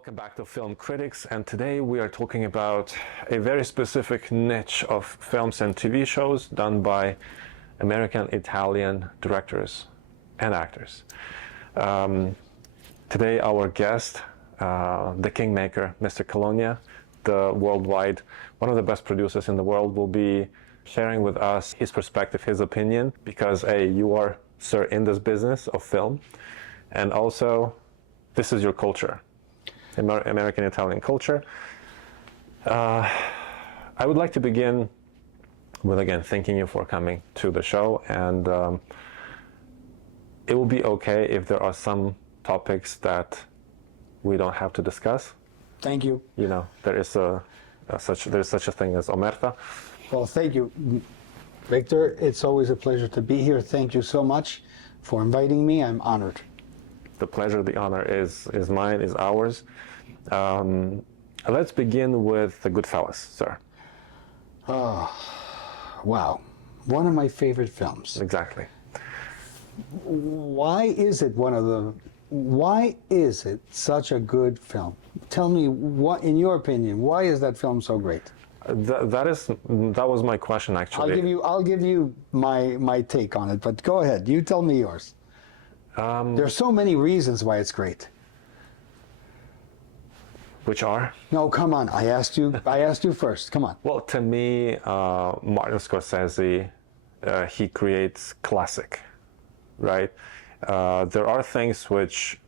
Welcome back to Film Critics, and today we are talking about a very specific niche of films and TV shows done by American Italian directors and actors. Today our guest, the kingmaker, Mr. Cologna, the worldwide, one of the best producers in the world, will be sharing with us his perspective, his opinion, because you are, sir, in this business of film, and also this is your culture. American Italian culture. I would like to begin with, again, thanking you for coming to the show, and it will be okay if there are some topics that we don't have to discuss. Thank you. You know, there is such a thing as omerta. Well, thank you, Victor. It's always a pleasure to be here. Thank you so much for inviting me. I'm honored. The pleasure, the honor is mine, is ours. Let's begin with the Goodfellas, sir. Oh, wow. One of my favorite films. Exactly. Why is it such a good film? Tell me, what, in your opinion, why is that film so great? That was my question, actually. I'll give you my take on it, but go ahead. You tell me yours. There's so many reasons why it's great. Which are? No, come on. I asked you first. Come on. Well, to me, Martin Scorsese, he creates classic, right? There are things which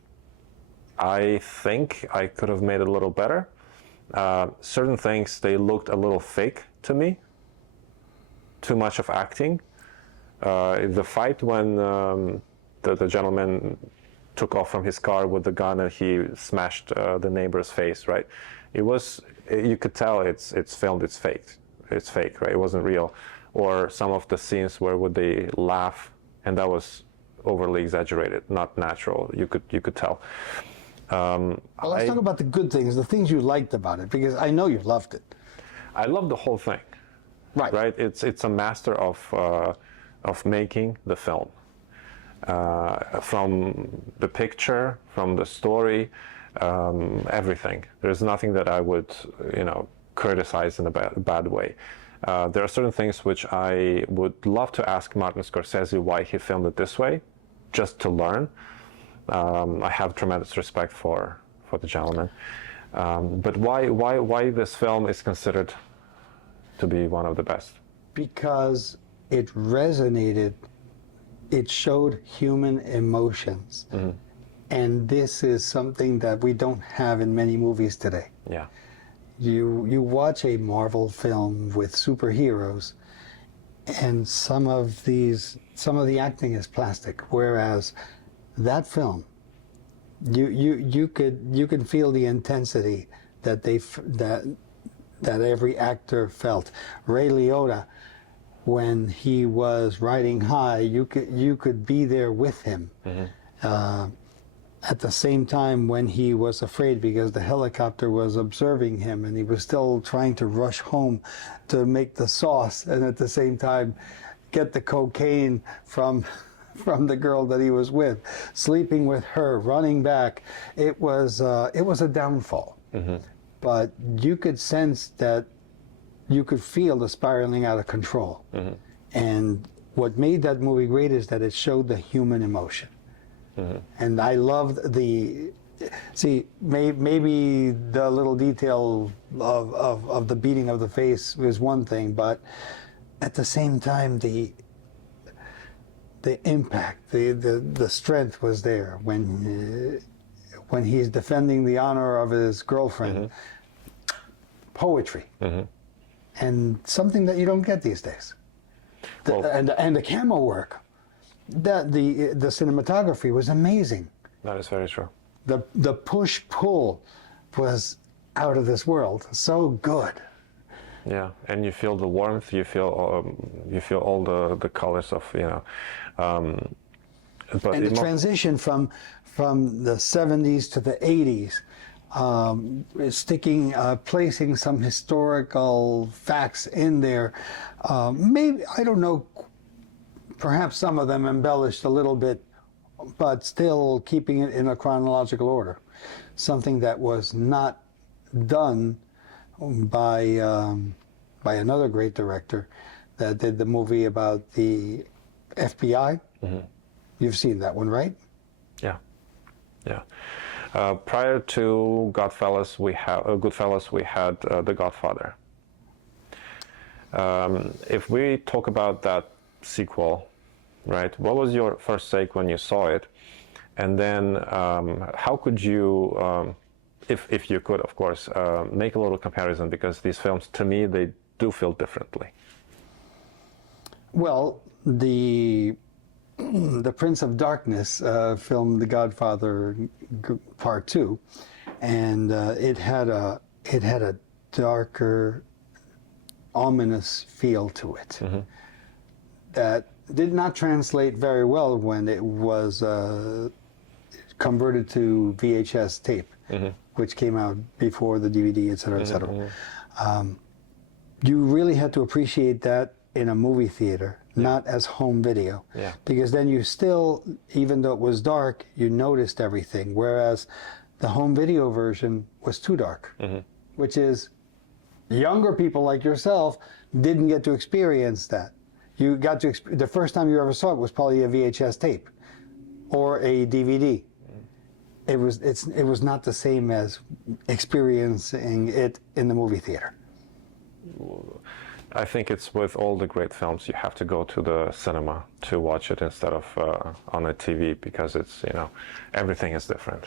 I think I could have made a little better. Certain things, they looked a little fake to me. Too much of acting. The fight when the gentleman took off from his car with the gun and he smashed the neighbor's face, right? You could tell it's filmed, it's fake, right? It wasn't real. Or some of the scenes where would they laugh, and that was overly exaggerated, not natural. You could tell. Well, let's talk about the good things, the things you liked about it, because I know you loved it. I love the whole thing. Right? It's a master of making the film. From the picture, from the story, everything. There's nothing that I would, criticize in a bad way. There are certain things which I would love to ask Martin Scorsese why he filmed it this way, just to learn. I have tremendous respect for the gentleman. But why this film is considered to be one of the best? Because it resonated. It showed human emotions. Mm-hmm. And this is something that we don't have in many movies today. Yeah. You watch a Marvel film with superheroes, and some of the acting is plastic, whereas that film, you could feel the intensity that every actor felt. Ray Liotta, when he was riding high, you could be there with him. Mm-hmm. At the same time, when he was afraid because the helicopter was observing him and he was still trying to rush home to make the sauce, and at the same time get the cocaine from the girl that he was with, sleeping with her, running back. It was a downfall. Mm-hmm. But you could sense that. You could feel the spiraling out of control. Mm-hmm. And what made that movie great is that it showed the human emotion. Mm-hmm. And I loved maybe the little detail of the beating of the face is one thing, but at the same time, the impact, the strength was there when he's defending the honor of his girlfriend. Mm-hmm. Poetry. Mm-hmm. And something that you don't get these days. And the camera work, the cinematography was amazing. That is very true. The push-pull was out of this world. So good. Yeah, and you feel the warmth. You feel all the colors of and the transition from the 70s to the 80s. Placing some historical facts in there. Maybe, I don't know, perhaps some of them embellished a little bit, but still keeping it in a chronological order. something that was not done by another great director that did the movie about the FBI. You've seen that one, right? Yeah, yeah. Prior to Godfellas, Goodfellas, we had The Godfather. If we talk about that sequel, right? What was your first take when you saw it? And then how could you, if you could, of course, make a little comparison, because these films, to me, they do feel differently. Well, the Prince of Darkness film, The Godfather Part 2, and it had a darker, ominous feel to it that did not translate very well when it was converted to VHS tape, which came out before the DVD, et cetera, et cetera. You really had to appreciate that in a movie theater, not as home video. Because then you still, even though it was dark, you noticed everything, whereas the home video version was too dark, which is younger people like yourself didn't get to experience that. You got to the first time you ever saw it was probably a VHS tape or a DVD. It was not the same as experiencing it in the movie theater. I think it's with all the great films, you have to go to the cinema to watch it instead of on a TV, because it's, you know, everything is different.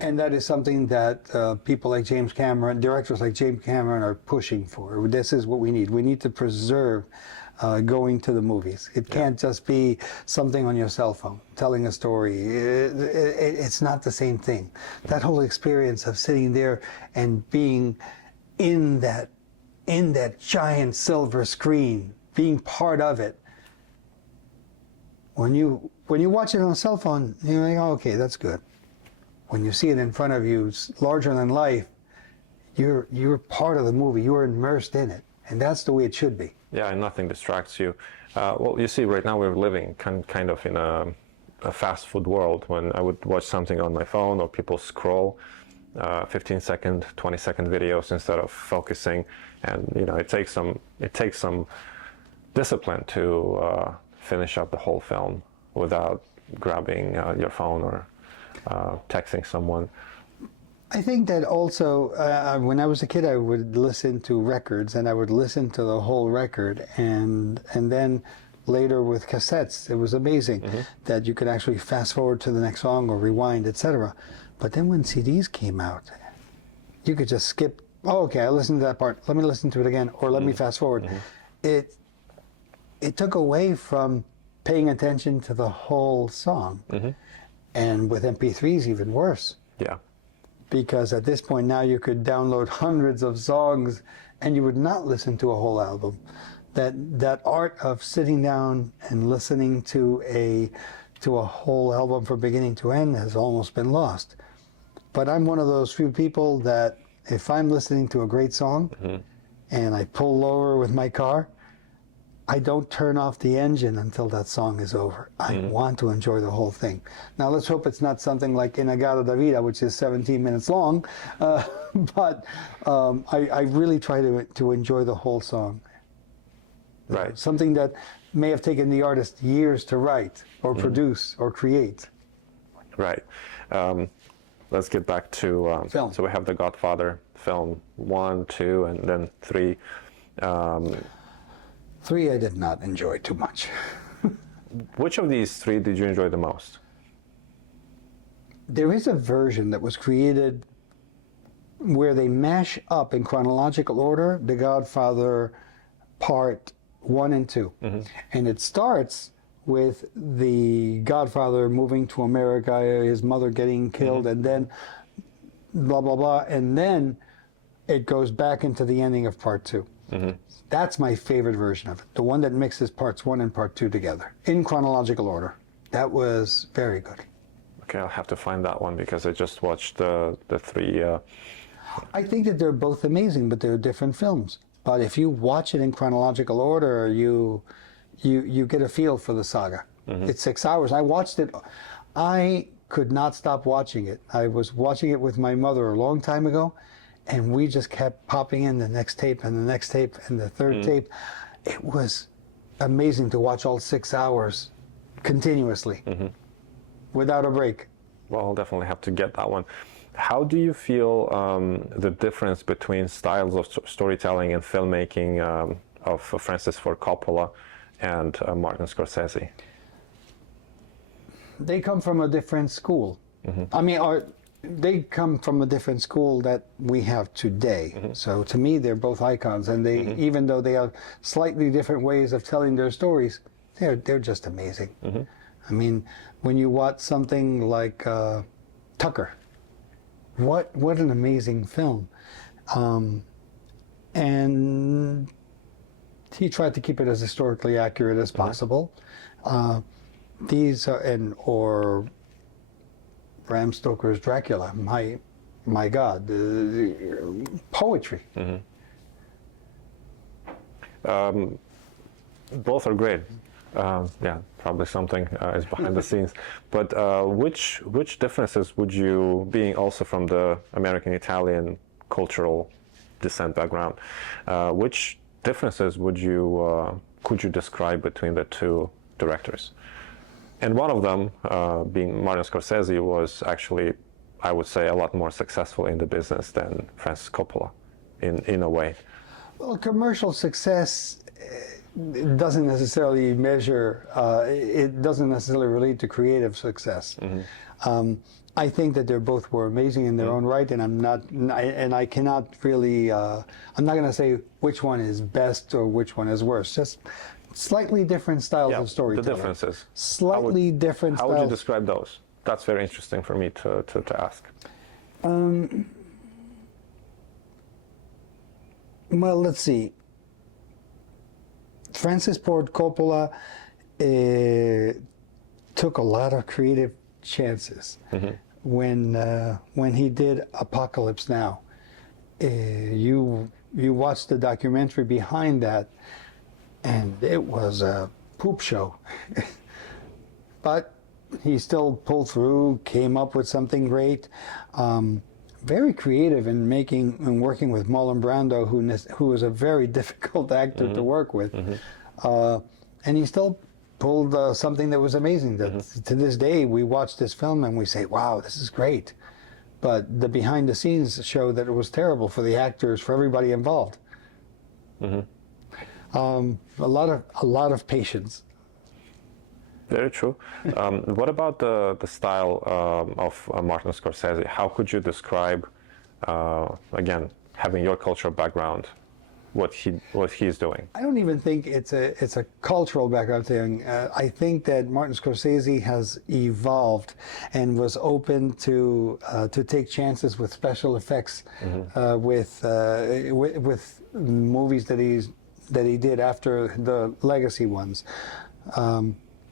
And that is something that people like James Cameron, directors like James Cameron, are pushing for. This is what we need. We need to preserve going to the movies. It can't just be something on your cell phone, telling a story. It's not the same thing. That whole experience of sitting there and being in that giant silver screen, being part of it. When you watch it on a cell phone, you're like, oh, okay, that's good. When you see it in front of you, it's larger than life, you're part of the movie. You're immersed in it, and that's the way it should be. Yeah, and nothing distracts you. Well, you see, right now we're living kind of in a fast food world. When I would watch something on my phone, or people scroll 15-second, 20-second videos instead of focusing, and you know, it takes some discipline to finish up the whole film without grabbing your phone or texting someone. I think that also, when I was a kid, I would listen to records, and I would listen to the whole record, and then later with cassettes, it was amazing that you could actually fast forward to the next song or rewind, etc. But then when CDs came out, you could just skip. Oh, okay, I listened to that part. Let me listen to it again, or let me fast forward. It took away from paying attention to the whole song, and with MP3s, even worse. Yeah. Because at this point now you could download hundreds of songs and you would not listen to a whole album. That art of sitting down and listening to a whole album from beginning to end has almost been lost. But I'm one of those few people that if I'm listening to a great song and I pull over with my car, I don't turn off the engine until that song is over. I want to enjoy the whole thing. Now let's hope it's not something like Inagada da Vida, which is 17 minutes long, but I really try to enjoy the whole song. Right. Something that may have taken the artist years to write or produce or create. Right. Let's get back to film. So we have the Godfather film 1, 2, and then 3. 3 I did not enjoy too much. Which of these 3 did you enjoy the most? There is a version that was created where they mash up in chronological order The Godfather Part 1 and 2. And it starts with the Godfather moving to America, his mother getting killed, and then blah, blah, blah. And then it goes back into the ending of Part 2. That's my favorite version of it. The one that mixes parts 1 and part 2 together in chronological order. That was very good. Okay, I'll have to find that one because I just watched the 3. I think that they're both amazing, but they're different films. But if you watch it in chronological order, you get a feel for the saga. It's 6 hours. I watched it. I could not stop watching it. I was watching it with my mother a long time ago, and we just kept popping in the next tape and the next tape and the third tape. It was amazing to watch all 6 hours continuously without a break. Well, I'll definitely have to get that one. How do you feel the difference between styles of storytelling and filmmaking of Francis Ford Coppola and Martin Scorsese? They come from a different school. I mean, they come from a different school that we have today. So to me, they're both icons, and they, even though they have slightly different ways of telling their stories, they're just amazing. I mean, when you watch something like Tucker, what an amazing film, and he tried to keep it as historically accurate as possible. These are, or Bram Stoker's Dracula, my God, poetry. Both are great. Yeah, probably something is behind the scenes. But which differences would you, being also from the American-Italian cultural descent background, which differences would you could you describe between the two directors? And one of them, being Martin Scorsese, was actually, I would say, a lot more successful in the business than Francis Coppola, in a way. Well, commercial success doesn't necessarily measure, it doesn't necessarily relate to creative success. I think that they both were amazing in their own right, and I cannot really, I'm not going to say which one is best or which one is worse. Just slightly different styles of storytelling. The differences. Slightly different styles. How would you describe those? That's very interesting for me to ask. Well, let's see. Francis Ford Coppola took a lot of creative chances. When he did Apocalypse Now. You watch the documentary behind that, and it was a poop show. But he still pulled through, came up with something great. Very creative in making and working with Marlon Brando, who was a very difficult actor to work with. And he still pulled something that was amazing. That to this day, we watch this film and we say, wow, this is great. But the behind the scenes show that it was terrible for the actors, for everybody involved. A lot of patience. Very true. What about the style of Martin Scorsese? How could you describe, again, having your cultural background, what he's doing? I don't even think it's a cultural background thing. I think that Martin Scorsese has evolved and was open to take chances with special effects, with movies that he did after the legacy ones.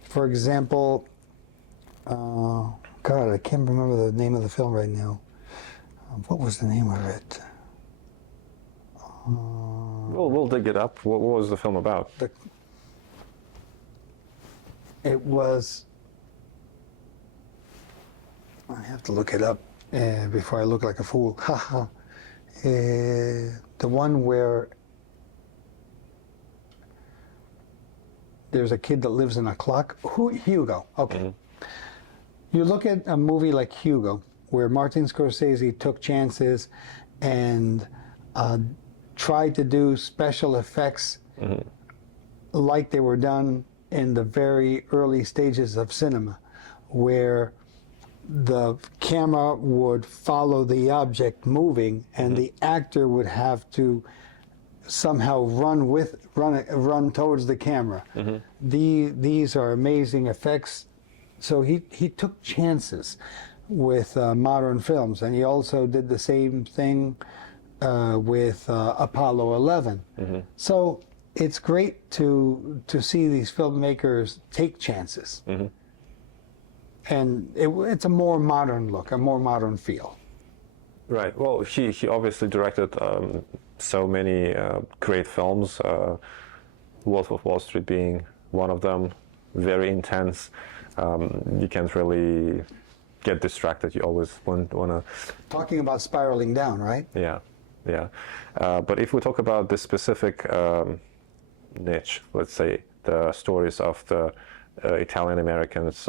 For example, God, I can't remember the name of the film right now. What was the name of it? We'll dig it up. What was the film about? It was. I have to look it up before I look like a fool. The one where there's a kid that lives in a clock. Hugo. Okay. You look at a movie like Hugo, where Martin Scorsese took chances and tried to do special effects like they were done in the very early stages of cinema, where the camera would follow the object moving and the actor would have to somehow run towards the camera. These are amazing effects. So he took chances with modern films, and he also did the same thing with Apollo 11. So it's great to see these filmmakers take chances. And it's a more modern look, a more modern feel. Right. Well, he obviously directed so many great films, Wolf of Wall Street being one of them, very intense. You can't really get distracted. You always want to. Talking about spiraling down, right? Yeah, yeah. But if we talk about this specific niche, let's say the stories of the Italian Americans,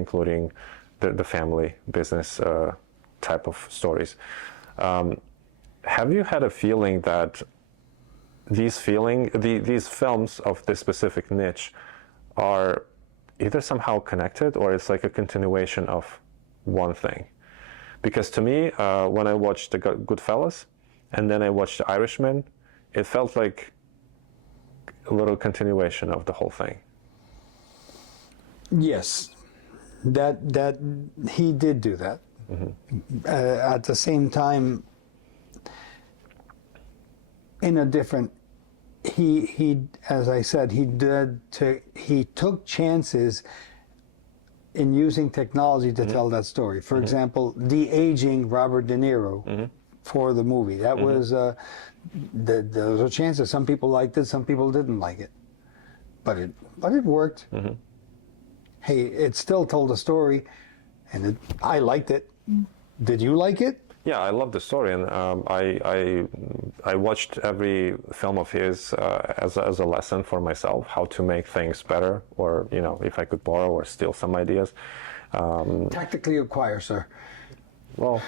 including the family business type of stories, have you had a feeling that these films of this specific niche are either somehow connected or it's like a continuation of one thing? Because to me, when I watched the Goodfellas and then I watched The Irishman, it felt like a little continuation of the whole thing. Yes, that he did do that. Mm-hmm. At the same time, in a different, he as I said, he took chances in using technology to tell that story. For example, de-aging Robert De Niro for the movie. That was those are chances. Some people liked it, some people didn't like it, but it worked. Hey, it still told a story, and I liked it. Did you like it? Yeah, I love the story, and I watched every film of his as a lesson for myself, how to make things better, or if I could borrow or steal some ideas. Tactically acquire, sir. Well,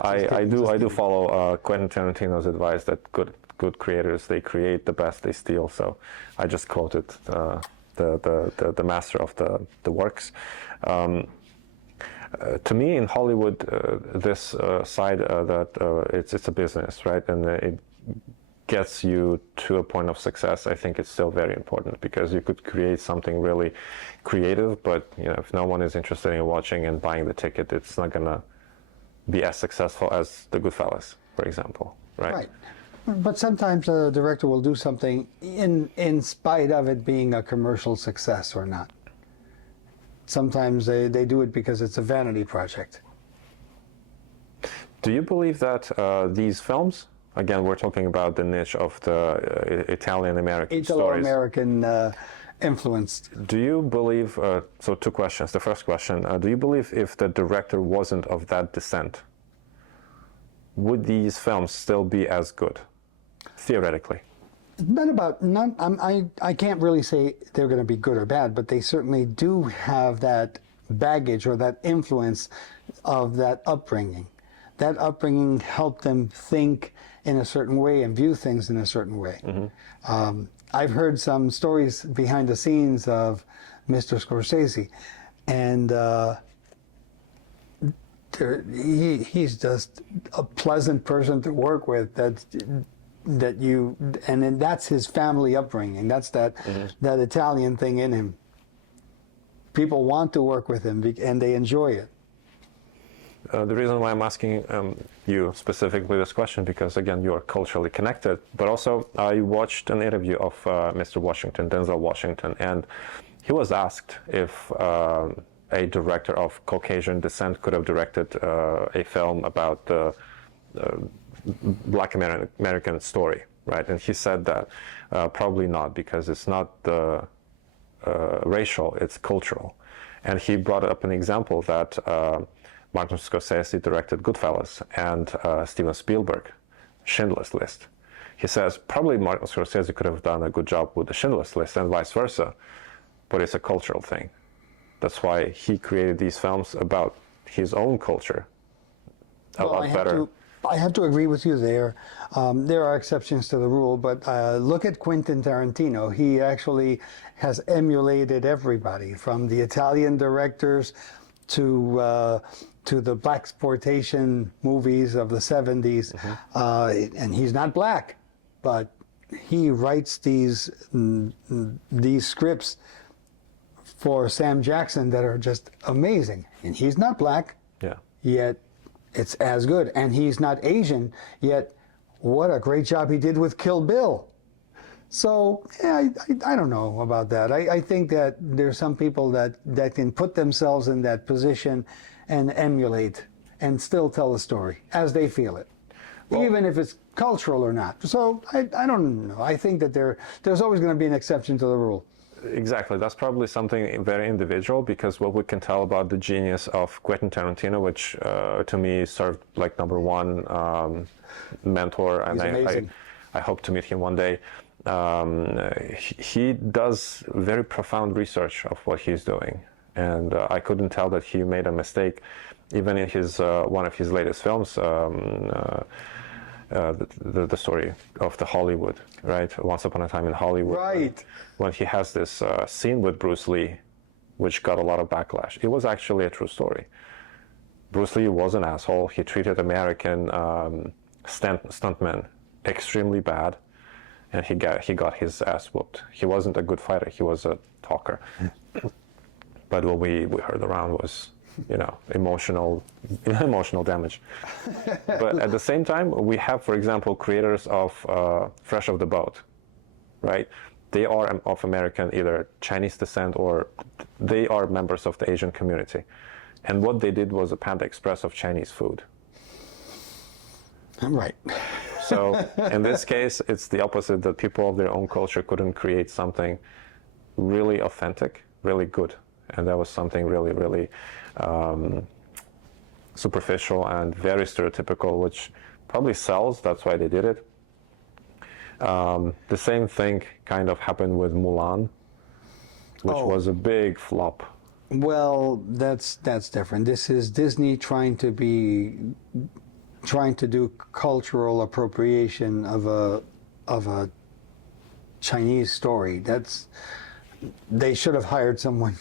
I do follow Quentin Tarantino's advice that good creators, they create, the best they steal. So I just quoted the master of the works. To me, in Hollywood, this side that it's a business, right, and it gets you to a point of success. I think it's still very important, because you could create something really creative, but if no one is interested in watching and buying the ticket, it's not gonna be as successful as the Goodfellas, for example, right? Right. But sometimes a director will do something in spite of it being a commercial success or not. Sometimes they do it because it's a vanity project. Do you believe that these films, again, we're talking about the niche of the Italian-American stories. Italo-American influenced. Do you believe, so two questions. The first question, do you believe if the director wasn't of that descent, would these films still be as good, theoretically? I can't really say they're going to be good or bad, but they certainly do have that baggage or that influence of that upbringing. That upbringing helped them think in a certain way and view things in a certain way. I've heard some stories behind the scenes of Mr. Scorsese, and he's just a pleasant person to work with. And then that's his family upbringing. That's that Italian thing in him. People want to work with him, and they enjoy it. The reason why I'm asking you specifically this question, because again, you are culturally connected, but also I watched an interview of Mr. Washington, Denzel Washington, and he was asked if a director of Caucasian descent could have directed a film about the Black American story, right? And he said that probably not, because it's not the racial, it's cultural. And he brought up an example that Martin Scorsese directed Goodfellas, and Steven Spielberg, Schindler's List. He says probably Martin Scorsese could have done a good job with the Schindler's List, and vice versa, but it's a cultural thing. That's why he created these films about his own culture a lot better. I have to agree with you there. There are exceptions to the rule, but look at Quentin Tarantino. He actually has emulated everybody, from the Italian directors to the blaxploitation movies of the 70s. And he's not black, but he writes these scripts for Sam Jackson that are just amazing. And he's not black, yet it's as good. And he's not Asian, yet what a great job he did with Kill Bill. So yeah, I don't know about that. I think that there's some people that can put themselves in that position and emulate and still tell the story as they feel it, even if it's cultural or not. So I don't know. I think that there's always going to be an exception to the rule. Exactly. That's probably something very individual, because what we can tell about the genius of Quentin Tarantino, which to me served like number one mentor, and He's amazing. I hope to meet him one day. He does very profound research of what he's doing, and I couldn't tell that he made a mistake, even in his one of his latest films. The story of the Hollywood, right? Once Upon a Time in Hollywood. Right. When he has this scene with Bruce Lee, which got a lot of backlash. It was actually a true story. Bruce Lee was an asshole. He treated American stuntmen extremely bad, and he got his ass whooped. He wasn't a good fighter. He was a talker. But what we heard around was, emotional damage. But at the same time, we have, for example, creators of Fresh Off the Boat, right? They are of American, either Chinese descent, or they are members of the Asian community. And what they did was a Panda Express of Chinese food. I'm right. So in this case, it's the opposite, that people of their own culture couldn't create something really authentic, really good. And that was something really, really superficial and very stereotypical, which probably sells. That's why they did it. The same thing kind of happened with Mulan, which was a big flop. Well, that's different. This is Disney trying to do cultural appropriation of a Chinese story. They should have hired someone.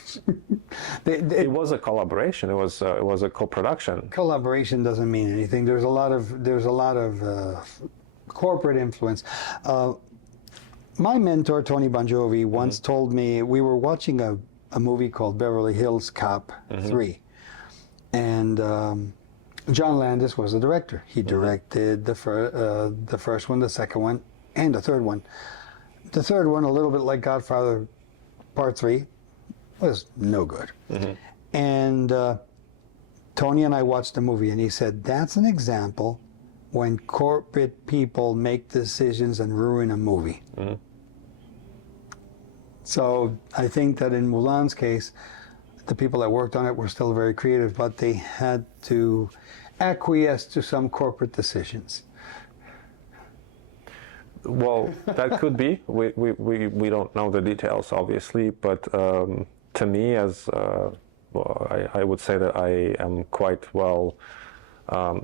It was a collaboration. It was a co-production. Collaboration doesn't mean anything. There's a lot of corporate influence. My mentor Tony Bon Jovi once told me, we were watching a movie called Beverly Hills Cop 3, and John Landis was the director. He directed the first one, the second one, and the third one. The third one, a little bit like Godfather Part 3, was no good. And Tony and I watched the movie, and he said, that's an example when corporate people make decisions and ruin a movie. So I think that in Mulan's case, the people that worked on it were still very creative, but they had to acquiesce to some corporate decisions. Well, that could be. We don't know the details, obviously, but to me, I would say that I am quite well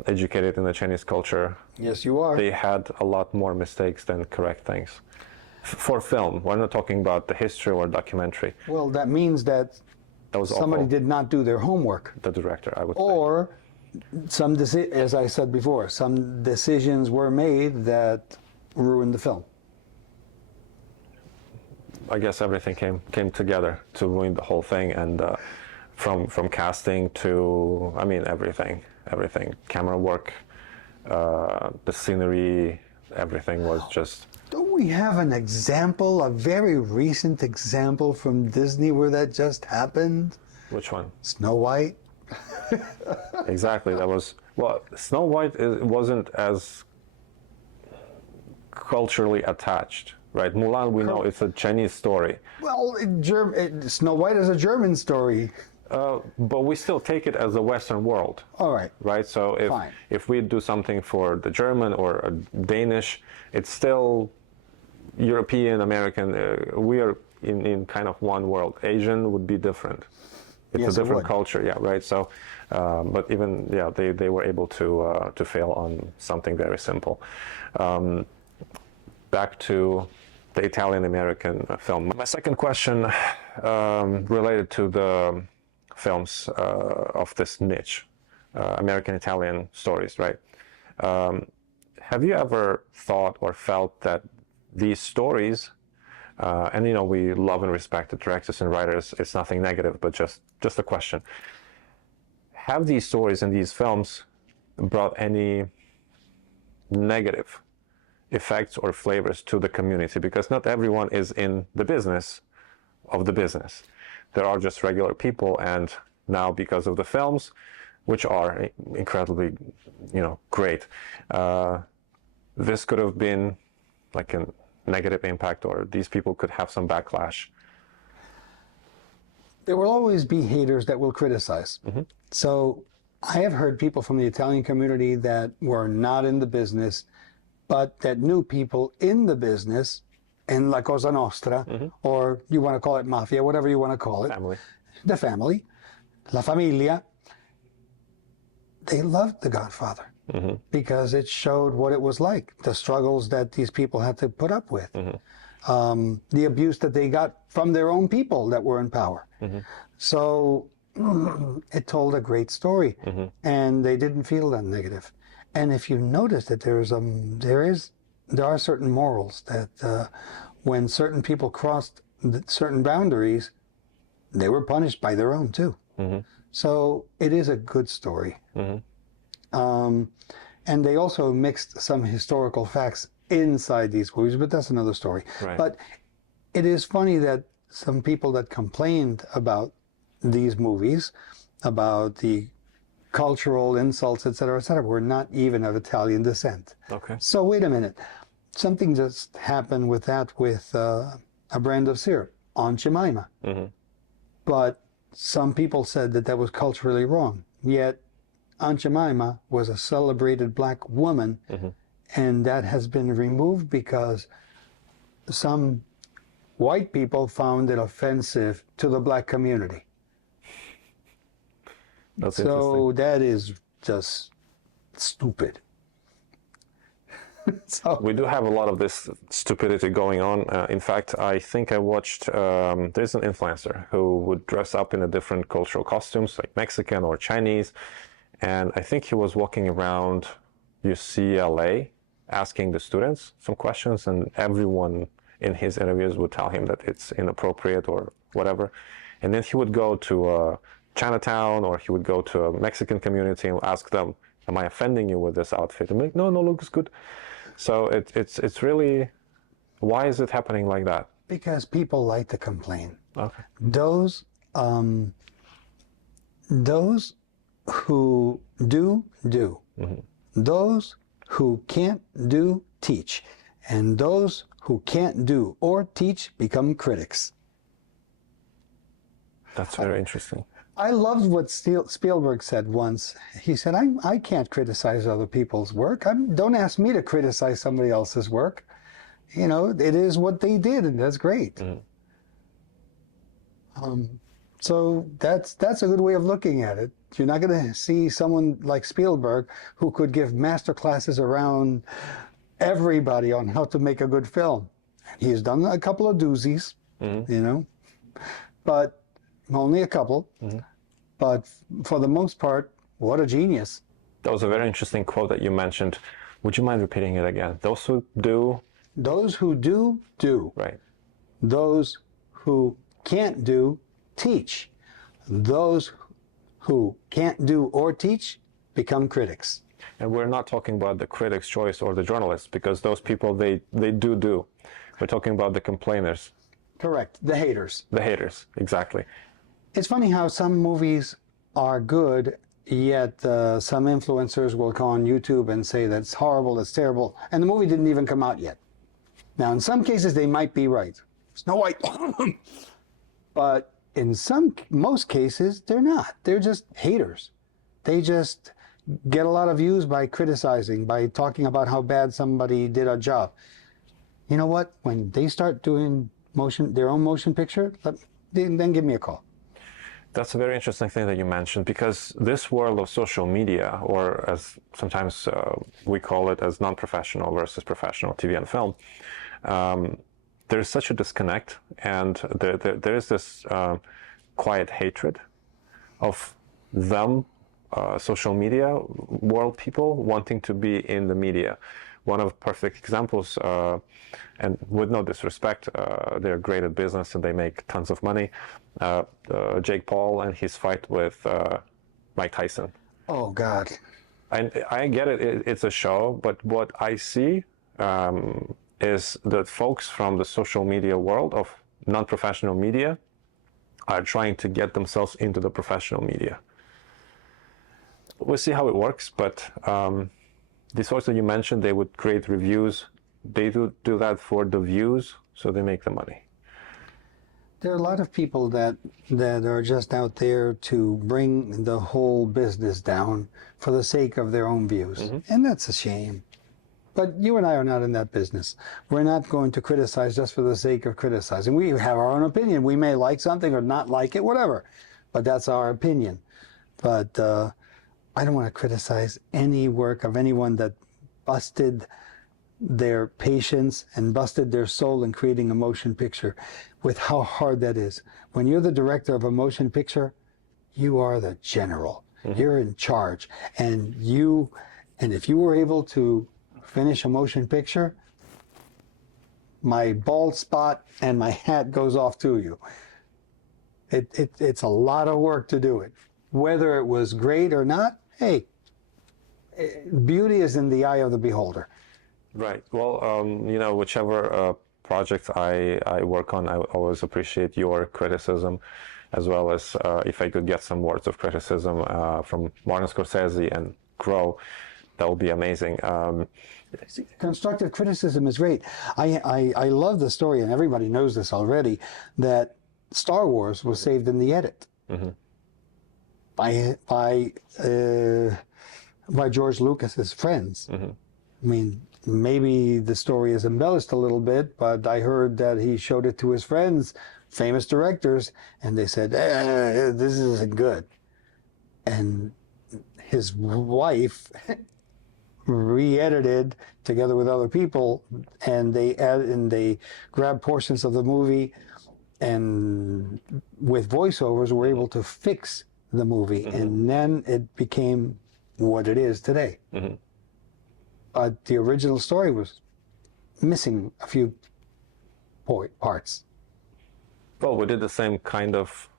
educated in the Chinese culture. Yes, you are. They had a lot more mistakes than correct things. For film, we're not talking about the history or documentary. Well, that means that was somebody awful. did not do their homework. The director, I would say. Or as I said before, some decisions were made that ruined the film. I guess everything came together to ruin the whole thing, and from casting to, everything, camera work, the scenery, everything was just. Don't we have an example, a very recent example from Disney where that just happened? Which one? Snow White. Exactly. That was, Snow White wasn't as culturally attached, right? Mulan, we know it's a Chinese story. Well, Snow White is a German story. But we still take it as a Western world. All right. Right? So if we do something for the German or a Danish, it's still European, American. We are in kind of one world. Asian would be different. It's a different culture, yeah, right? So, but even, they were able to fail on something very simple. Back to the Italian-American film. My second question related to the films of this niche, American-Italian stories, right? Have you ever thought or felt that these stories, and we love and respect the directors and writers, it's nothing negative, but just a question. Have these stories and these films brought any negative effects or flavors to the community? Because not everyone is in the business of the business. There are just regular people, and now because of the films, which are incredibly, great, this could have been like a negative impact, or these people could have some backlash. There will always be haters that will criticize. So I have heard people from the Italian community that were not in the business, but that knew people in the business, in La Cosa Nostra, or you want to call it mafia, whatever you want to call it. Family. The family, La Familia. They loved The Godfather because it showed what it was like, the struggles that these people had to put up with, the abuse that they got from their own people that were in power. So it told a great story, and they didn't feel that negative. And if you notice that there are certain morals that when certain people crossed certain boundaries, they were punished by their own too. So it is a good story. And they also mixed some historical facts inside these movies, but that's another story. Right. But it is funny that some people that complained about these movies, about the cultural insults, et cetera, were not even of Italian descent. Okay. So wait a minute. Something just happened with that with a brand of syrup, Aunt Jemima. But some people said that that was culturally wrong. Yet Aunt Jemima was a celebrated black woman, and that has been removed because some white people found it offensive to the black community. That's So that is just stupid. So we do have a lot of this stupidity going on. In fact, I think I watched, there's an influencer who would dress up in a different cultural costumes, like Mexican or Chinese. And I think he was walking around UCLA asking the students some questions, and everyone in his interviews would tell him that it's inappropriate or whatever. And then he would go to Chinatown, or he would go to a Mexican community and ask them, am I offending you with this outfit? And like, no, looks good. So it's really, why is it happening like that? because people like to complain. Okay. Those who do. Those who can't do, teach. And those who can't do or teach become critics. That's very interesting. I loved what Spielberg said once. He said, I can't criticize other people's work. Don't ask me to criticize somebody else's work. You know, it is what they did, and that's great. So that's a good way of looking at it. You're not going to see someone like Spielberg who could give master classes around everybody on how to make a good film. He has done a couple of doozies, you know, but only a couple. But for the most part, what a genius. That was a very interesting quote that you mentioned. Would you mind repeating it again? Those who do. Those who do, do. Right. Those who can't do, teach. Those who can't do or teach become critics. And we're not talking about the critic's choice or the journalists, because those people, they do. We're talking about the complainers. Correct. The haters. The haters, exactly. It's funny how some movies are good, yet some influencers will go on YouTube and say that's horrible, that's terrible, and the movie didn't even come out yet. Now, in some cases, they might be right. Snow White. But in most cases, they're not. They're just haters. They just get a lot of views by criticizing, by talking about how bad somebody did a job. You know what? When they start doing their own motion picture, then give me a call. That's a very interesting thing that you mentioned, because this world of social media, or as sometimes we call it as non-professional versus professional TV and film, there's such a disconnect, and there is this quiet hatred of them, social media world people wanting to be in the media. One of the perfect examples, and with no disrespect, they're great at business and they make tons of money. Jake Paul and his fight with Mike Tyson. Oh, God. And I get it, it's a show, but what I see is that folks from the social media world of non-professional media are trying to get themselves into the professional media. We'll see how it works, but the source that you mentioned, they would create reviews. They do that for the views, so they make the money. There are a lot of people that are just out there to bring the whole business down for the sake of their own views, and that's a shame. But you and I are not in that business. We're not going to criticize just for the sake of criticizing. We have our own opinion. We may like something or not like it, whatever, but that's our opinion. But I don't want to criticize any work of anyone that busted their patience and busted their soul in creating a motion picture, with how hard that is. When you're the director of a motion picture, you are the general. You're in charge. And if you were able to finish a motion picture, my bald spot and my hat goes off to you. It's a lot of work to do it. Whether it was great or not, hey, beauty is in the eye of the beholder. Right. Well, whichever project I work on, I always appreciate your criticism, as well as if I could get some words of criticism from Martin Scorsese and Crow, that would be amazing. Constructive criticism is great. I love the story, and everybody knows this already, that Star Wars was saved in the edit by George Lucas's friends. I mean, maybe the story is embellished a little bit, but I heard that he showed it to his friends, famous directors, and they said, this isn't good. And his wife re-edited together with other people, and they grabbed portions of the movie and with voiceovers were able to fix the movie, and then it became what it is today. But the original story was missing a few parts. Well, we did the same kind of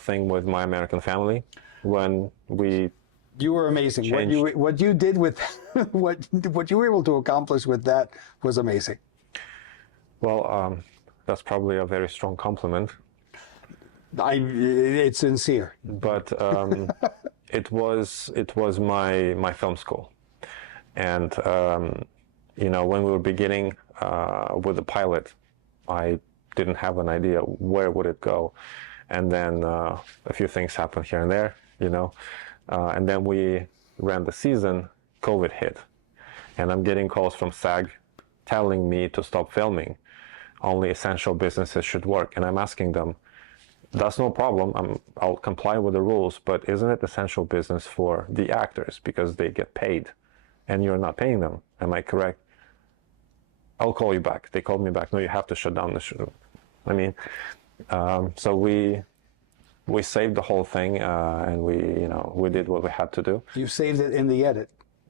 thing with My American Family when we. You were amazing. What you did with what you were able to accomplish with that was amazing. Well, that's probably a very strong compliment. It's sincere. But it was my film school, and when we were beginning with the pilot, I didn't have an idea where would it go, and then a few things happened here and there, and then we ran the season. COVID hit, and I'm getting calls from SAG telling me to stop filming. Only essential businesses should work, and I'm asking them, that's no problem. I'll comply with the rules, but isn't it essential business for the actors because they get paid, and you're not paying them? Am I correct? I'll call you back. They called me back. No, you have to shut down the show. I mean, so we saved the whole thing, and we did what we had to do. You saved it in the edit.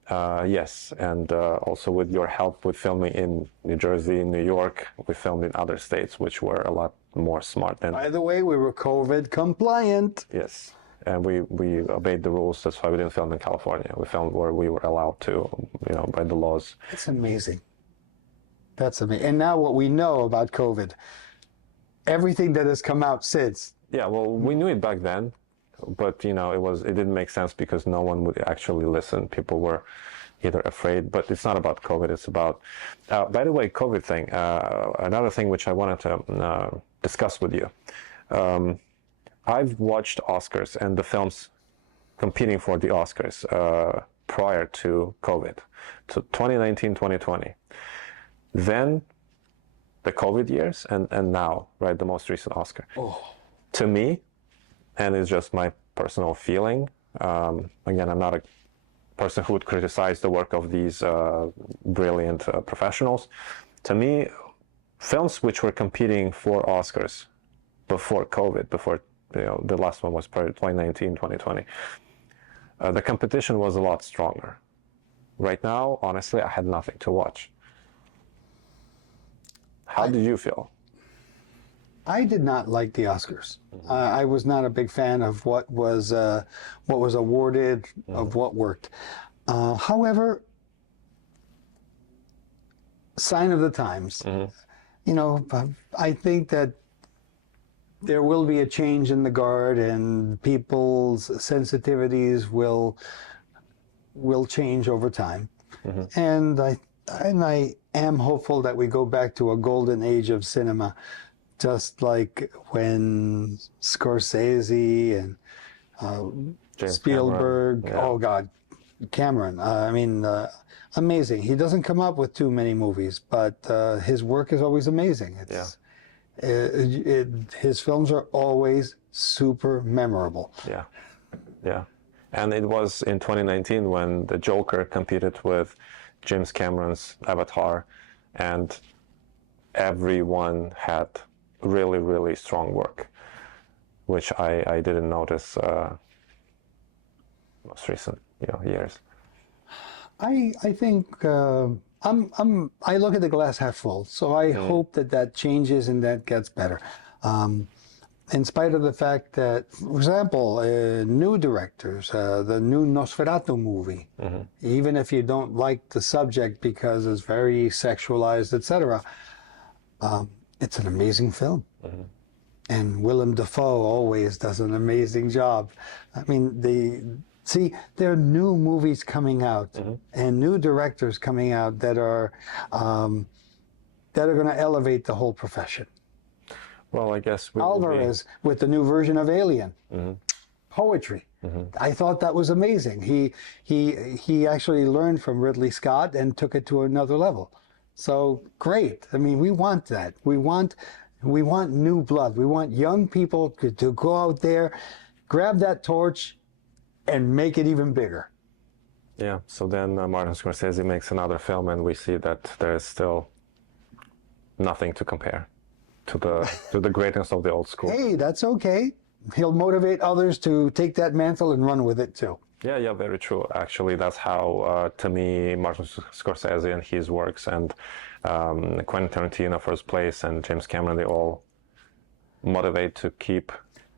Yes, and also with your help with filming in New Jersey, New York, we filmed in other states, which were a lot more smart than. By the way, we were COVID compliant. Yes, and we obeyed the rules. That's why we didn't film in California. We filmed where we were allowed to, by the laws. It's amazing. That's amazing. And now what we know about COVID, everything that has come out since. Yeah, well, we knew it back then. But it didn't make sense because no one would actually listen. People were either afraid, but it's not about COVID. It's about, by the way, COVID thing. Another thing which I wanted to discuss with you. I've watched Oscars and the films competing for the Oscars prior to COVID, so 2019, 2020. Then the COVID years and now, right, the most recent Oscar. Oh. To me, and it's just my personal feeling. Again, I'm not a person who would criticize the work of these brilliant professionals. To me, films which were competing for Oscars before COVID, before the last one was probably 2019, 2020, the competition was a lot stronger. Right now, honestly, I had nothing to watch. How did you feel? I did not like the Oscars. I was not a big fan of what was awarded, of what worked. However, sign of the times. I think that there will be a change in the guard, and people's sensitivities will change over time. And I am hopeful that we go back to a golden age of cinema just like when Scorsese and James Spielberg, Cameron, yeah. oh God, Cameron. I mean, amazing. He doesn't come up with too many movies, but his work is always amazing. His films are always super memorable. Yeah, yeah. And it was in 2019 when the Joker competed with James Cameron's Avatar, and everyone had really, really strong work, which I didn't notice most recent years. I think I look at the glass half full, so I hope that changes and that gets better. In spite of the fact that, for example, new directors, the new Nosferatu movie, even if you don't like the subject because it's very sexualized, etc., it's an amazing film. And Willem Dafoe always does an amazing job. I mean, there are new movies coming out and new directors coming out that are going to elevate the whole profession. Well, I guess Alvarez with the new version of Alien, poetry. I thought that was amazing. He actually learned from Ridley Scott and took it to another level. So great. I mean, we want that. We want new blood. We want young people to go out there, grab that torch, and make it even bigger. Yeah. So then Martin Scorsese makes another film, and we see that there is still nothing to compare to the greatness of the old school. Hey, that's okay. He'll motivate others to take that mantle and run with it too. Yeah, very true. Actually, that's how, to me, Martin Scorsese and his works, and Quentin Tarantino, first place, and James Cameron, they all motivate to keep.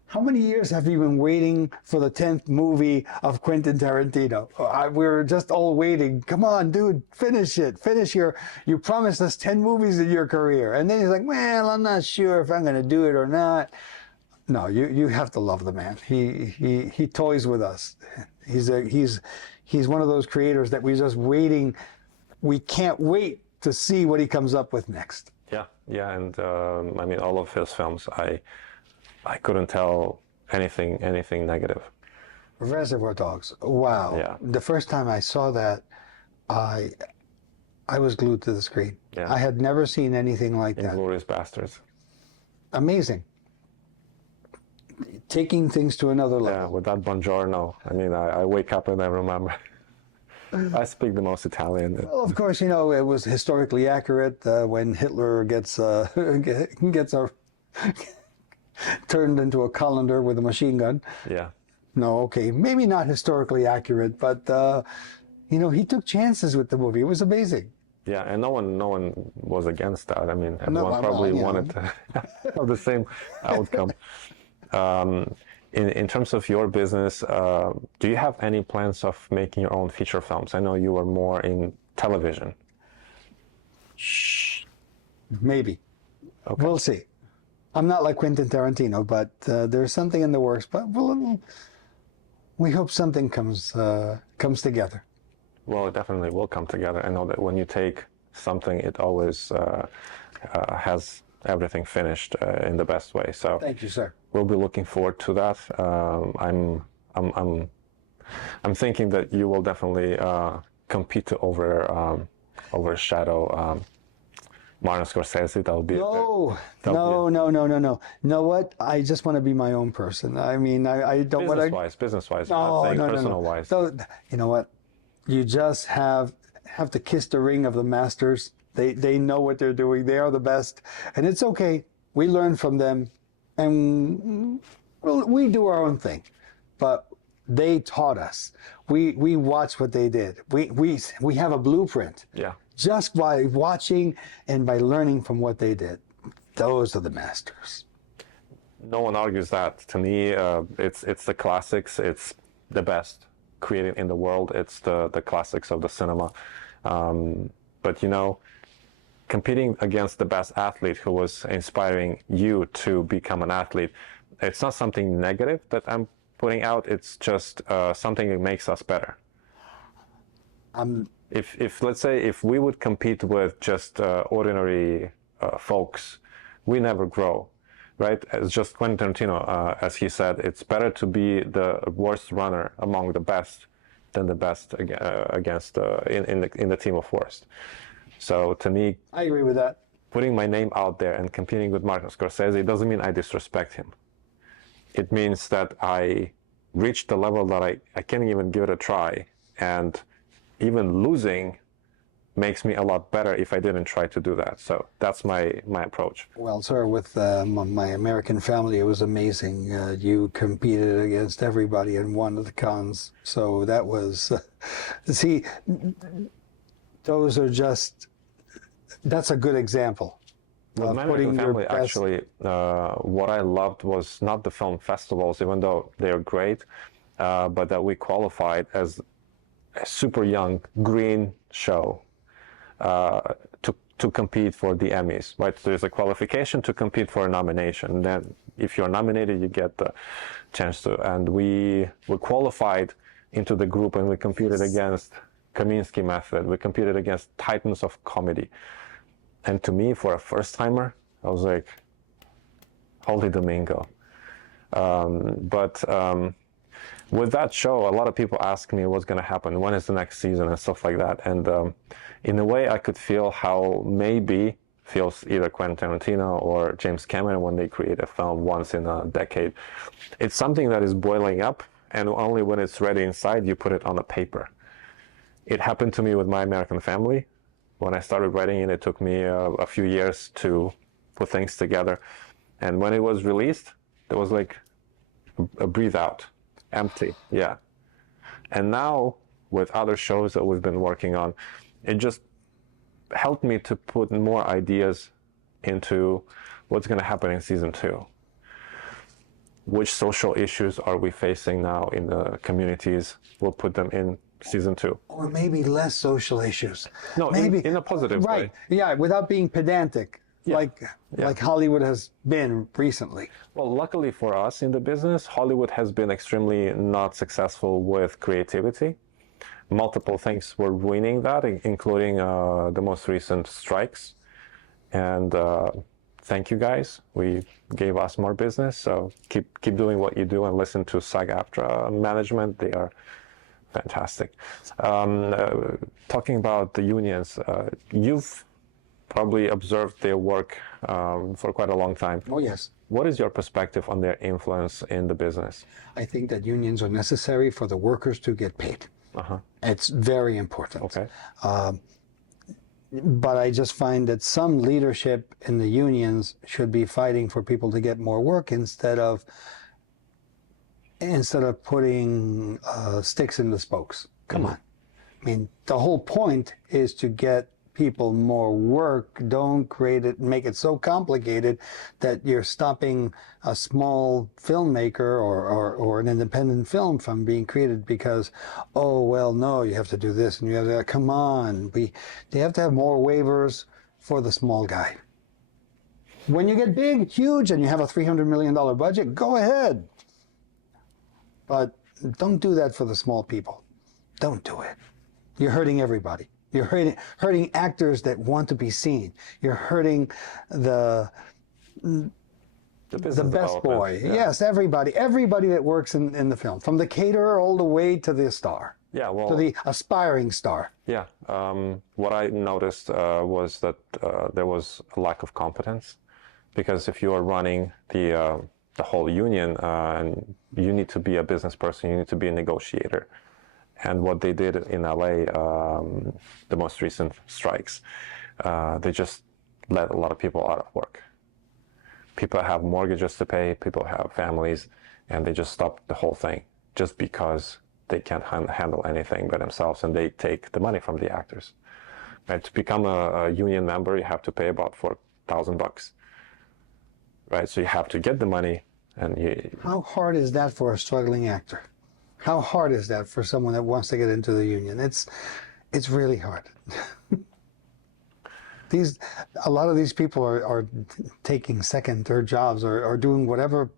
How many years have you been waiting for the 10th movie of Quentin Tarantino? We're just all waiting. Come on, dude, finish it. You promised us 10 movies in your career. And then he's like, well, I'm not sure if I'm going to do it or not. No, you have to love the man. He toys with us. He's one of those creators that we're just waiting. We can't wait to see what he comes up with next. Yeah, and I mean, all of his films, I couldn't tell anything negative. Reservoir Dogs. Wow. Yeah. The first time I saw that, I was glued to the screen. Yeah. I had never seen anything like that. Inglourious Bastards. Amazing. Taking things to another level. Yeah, with that buongiorno. I mean, I wake up and I remember. I speak the most Italian. Well, of course, it was historically accurate when Hitler gets turned into a colander with a machine gun. Yeah. No, okay, maybe not historically accurate, but he took chances with the movie. It was amazing. Yeah, and no one was against that. I mean, everyone probably wanted to have the same outcome. In terms of your business, do you have any plans of making your own feature films? I know you were more in television. Shh. Maybe. Okay. We'll see. I'm not like Quentin Tarantino, but there's something in the works. But we hope something comes together. Well, it definitely will come together. I know that when you take something, it always has everything finished in the best way. So thank you, sir. We'll be looking forward to that. I'm thinking that you will definitely compete to overshadow Martin Scorsese. That'll be no. You know what? I just want to be my own person. I mean, I don't want to. Business-wise. No, personal-wise. So, you know what? You just have to kiss the ring of the masters. They know what they're doing. They are the best, and it's okay. We learn from them, and we do our own thing. But they taught us. We watch what they did. We have a blueprint. Yeah. Just by watching and by learning from what they did. Those are the masters. No one argues that. To me, it's the classics. It's the best created in the world. It's the classics of the cinema. But competing against the best athlete who was inspiring you to become an athlete, it's not something negative that I'm putting out. It's just something that makes us better. If let's say if we would compete with just ordinary folks we never grow, right? It's just Quentin Tarantino, as he said, it's better to be the worst runner among the best than the best against in the team of worst. So to me, I agree with that. putting my name out there and competing with Martin Scorsese doesn't mean I disrespect him. It means that I reached the level that I can't even give it a try, and even losing makes me a lot better if I didn't try to do that. So that's my approach. Well, sir, with my American Family, it was amazing. You competed against everybody and won the cons. So that was, see, those are just, that's a good example. With my American Family, actually, what I loved was not the film festivals, even though they're great, but that we qualified as a super young green show to compete for the Emmys, right? So there's a qualification to compete for a nomination. And then if you're nominated, you get the chance to. And we were qualified into the group, and we competed against Kaminsky Method. We competed against titans of comedy. And to me, for a first-timer, I was like, holy Domingo. With that show, a lot of people ask me what's going to happen, when is the next season, and stuff like that. And in a way, I could feel how maybe feels either Quentin Tarantino or James Cameron when they create a film once in a decade. It's something that is boiling up, and only when it's ready inside, you put it on a paper. It happened to me with My American Family. When I started writing it, it took me a few years to put things together. And when it was released, there was like a breathe out, empty, yeah. And now, with other shows that we've been working on, it just helped me to put more ideas into what's going to happen in season 2. Which social issues are we facing now in the communities? We'll put them in season 2. Or maybe less social issues. No, maybe in a positive way. Right, yeah, without being pedantic, like Hollywood has been recently. Well, luckily for us in the business, Hollywood has been extremely not successful with creativity. Multiple things were ruining that, including the most recent strikes. And thank you guys. We gave us more business. So keep doing what you do and listen to SAG-AFTRA management. They are fantastic. Talking about the unions, you've probably observed their work for quite a long time. Oh, yes. What is your perspective on their influence in the business? I think that unions are necessary for the workers to get paid. It's very important. Okay. But I just find that some leadership in the unions should be fighting for people to get more work instead of putting sticks in the spokes. Come on. I mean, the whole point is to get people more work. Don't make it so complicated that you're stopping a small filmmaker or an independent film from being created because, oh, well, no, you have to do this and you have to, come on. They have to have more waivers for the small guy. When you get big, huge, and you have a $300 million budget, go ahead. But don't do that for the small people. Don't do it. You're hurting everybody. You're hurting actors that want to be seen. You're hurting the best boy. Yeah. Yes, everybody that works in the film, from the caterer all the way to the star. Yeah, well, to the aspiring star. Yeah, what I noticed was that there was a lack of competence, because if you are running the whole union, and you need to be a business person, you need to be a negotiator. And what they did in LA, the most recent strikes, they just let a lot of people out of work. People have mortgages to pay, people have families, and they just stopped the whole thing just because they can't handle anything by themselves, and they take the money from the actors. Right? To become a union member, you have to pay about $4,000. Right? So you have to get the money, and How hard is that for a struggling actor? How hard is that for someone that wants to get into the union? It's really hard. A lot of these people are taking second, third jobs or doing whatever.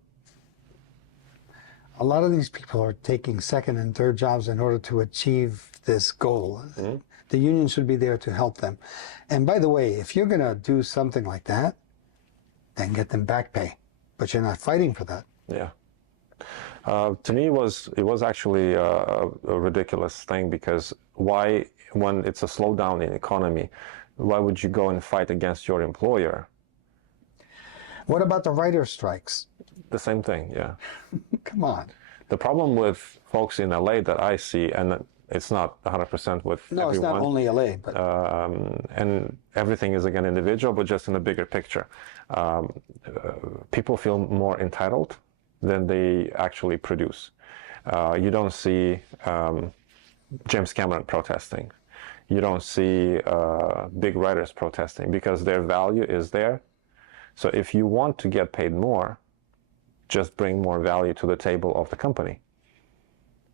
A lot of these people are taking second and third jobs in order to achieve this goal. Mm-hmm. The union should be there to help them. And by the way, if you're going to do something like that, then get them back pay. But you're not fighting for that. Yeah. To me, it was actually a ridiculous thing, because why, when it's a slowdown in economy, why would you go and fight against your employer? What about the writer strikes? The same thing, yeah. Come on. The problem with folks in LA that I see, and it's not 100% with No, everyone. it's not only LA, but And everything is again individual, but just in the bigger picture. People feel more entitled than they actually produce. You don't see James Cameron protesting. You don't see big writers protesting, because their value is there. So if you want to get paid more, just bring more value to the table of the company.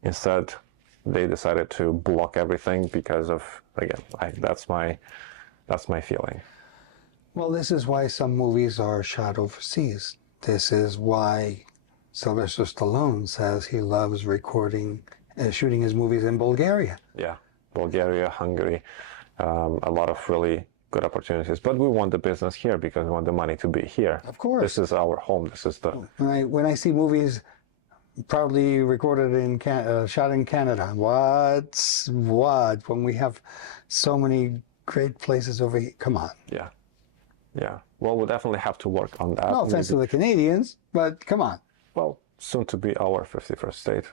Instead, they decided to block everything because of, again, that's my feeling. well, this is why some movies are shot overseas. This is why Sylvester Stallone says he loves shooting his movies in Bulgaria. Yeah, Bulgaria, Hungary, a lot of really good opportunities. But we want the business here because we want the money to be here. Of course. This is our home. This is the... When I see movies proudly recorded in shot in Canada, what? When we have so many great places over here, come on. Yeah, yeah. Well, we'll definitely have to work on that. No offense to the Canadians, but come on. Well, soon to be our 51st state.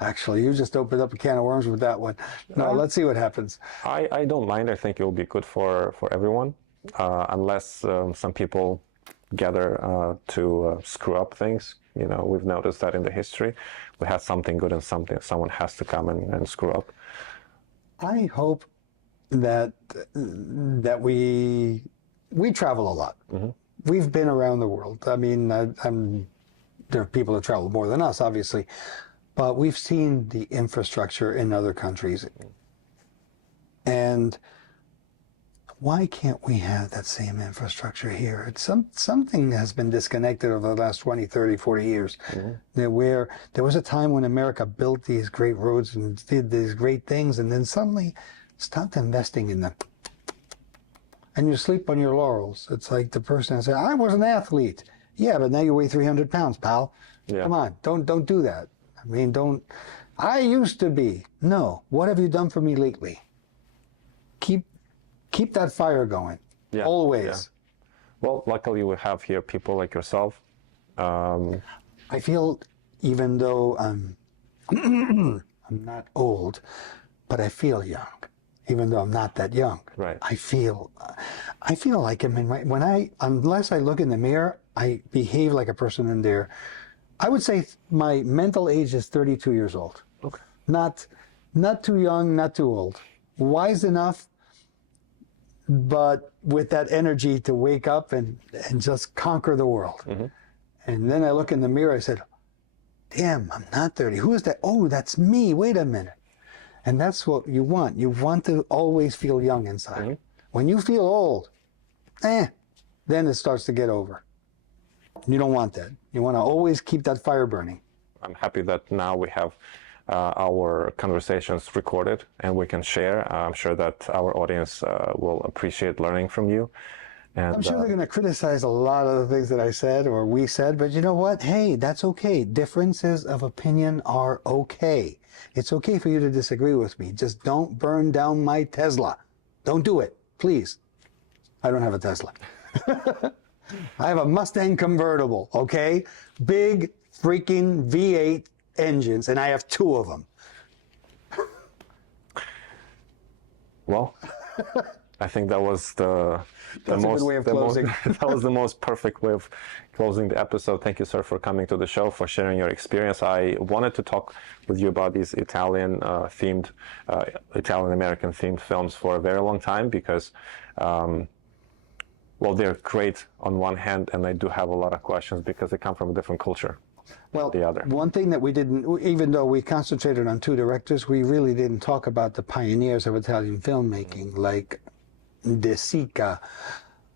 Actually, you just opened up a can of worms with that one. No, let's see what happens. I don't mind. I think it will be good for everyone, unless some people gather to screw up things. You know, we've noticed that in the history. We have something good and someone has to come and screw up. I hope that we travel a lot. Mm-hmm. We've been around the world. I mean, there are people that travel more than us, obviously, but we've seen the infrastructure in other countries. And why can't we have that same infrastructure here? It's something has been disconnected over the last 20, 30, 40 years. Mm-hmm. Where there was a time when America built these great roads and did these great things, and then suddenly stopped investing in them. And you sleep on your laurels. It's like the person that said, I was an athlete. Yeah, but now you weigh 300 pounds, pal. Yeah. Come on, don't do that. I mean, I used to be. No, what have you done for me lately? Keep that fire going, yeah, always. Yeah. Well, luckily we have here people like yourself. I feel, even though I'm not old, but I feel young, even though I'm not that young. Right. I feel like I'm in unless I look in the mirror, I behave like a person in there. I would say my mental age is 32 years old. Okay. Not too young, not too old. Wise enough, but with that energy to wake up and just conquer the world. Mm-hmm. And then I look in the mirror, I said, damn, I'm not 30. Who is that? Oh, that's me. Wait a minute. And that's what you want. You want to always feel young inside. Mm-hmm. When you feel old, then it starts to get over. You don't want that. You want to always keep that fire burning. I'm happy that now we have our conversations recorded and we can share. I'm sure that our audience will appreciate learning from you. And I'm sure they're going to criticize a lot of the things that I said or we said, but you know what? Hey, that's okay. Differences of opinion are okay. It's okay for you to disagree with me. Just don't burn down my Tesla. Don't do it, please. I don't have a Tesla. I have a Mustang convertible, okay? Big freaking V8 engines, and I have 2 of them. Well, I think that was the most way of closing. That was the most perfect way of closing the episode. Thank you, sir, for coming to the show, for sharing your experience. I wanted to talk with you about these Italian American themed films for a very long time because, well, they're great on one hand, and I do have a lot of questions because they come from a different culture. Well, one thing that we didn't, even though we concentrated on 2 directors, we really didn't talk about the pioneers of Italian filmmaking, like De Sica.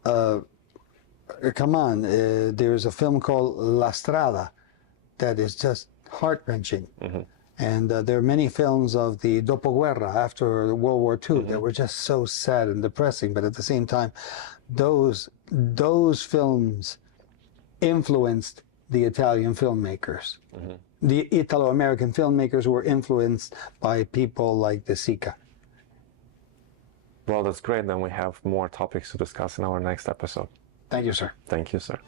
Come on, there's a film called La Strada that is just heart-wrenching. Mm-hmm. And there are many films of the dopoguerra, after World War II, that were just so sad and depressing. But at the same time, those films influenced the Italian filmmakers. The Italo-American filmmakers were influenced by people like De Sica. Well, that's great. Then we have more topics to discuss in our next episode. Thank you, sir. Thank you, sir.